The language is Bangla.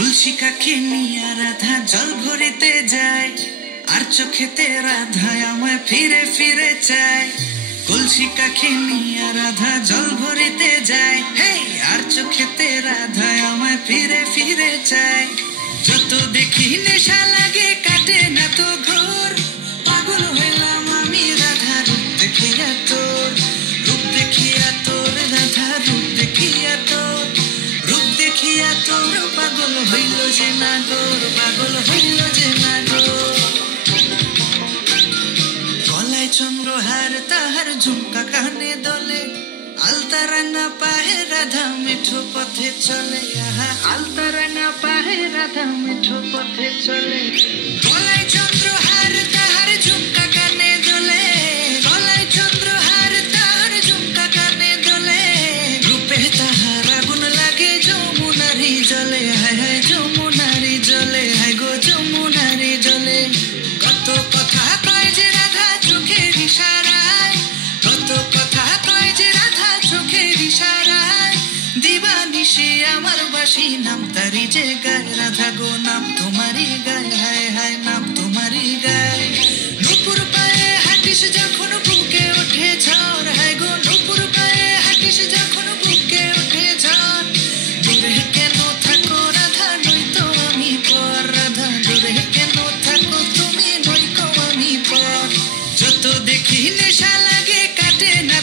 কলসি কাকে নিয়ে রাধা জল ভরিতে যায়, আর চোখেতে রাধা আমায় ফিরে ফিরে চায়। কলসি কাকে নিয়ে রাধা জল ভরিতে যায়, হে আর চোখেতে রাধা আমায় ফিরে ফিরে চায়। যত দেখি নেশা লাগে কাটে না তো ঘোর, পাগল হইলাম আমি রাধা রূপ দেখিয়া তোর, রূপ দেখিয়া তোর রাধা রূপ দেখিয়া তোর, রূপ দেখিয়া তোর পাগল হইল যে নাগর, পাগল হইল যে নাগর। গলায় চন্দ্রহার তাহার ঝুমকা কানে দোলে, আলতা রাঙা পায়ে রাধা মিঠো পথে চলে, আহা আলতা রাঙা পায়ে রাধা মিঠো পথে চলে। গলায় চন্দ্রহার তাহার ঝুমকা কানে দোলে, গলায় চন্দ্রহার তাহার ঝুমকা কানে দোলে, রূপে তাহার আগুন লাগে যমুনারি জলে, হায় হায় যমুনারি জলে, হায় গো যমুনারি জলে। কত কথা কয় যে রাধা চোখের ইশারায়, কত কথা কয় যে রাধা চোখের ইশারায়, দিবানিশি আমার বাসি নাম তারি যে গায়, রাধা গো নাম তোমারি গায়, হায় হায় নাম তোমারি গায়। নুপুর পায়ে হাঁটিস যখন বুকে ওঠে ঝড়, হায় গো নুপুর পায়ে হাঁটিস যখন বুকে ওঠে ঝড়, দূরে কেন থাকো রাধা নয়তো আমি পর, রাধা দূরে কেন থাকো তুমি নয়তো আমি পর। যত দেখি নেশা লাগে কাটে না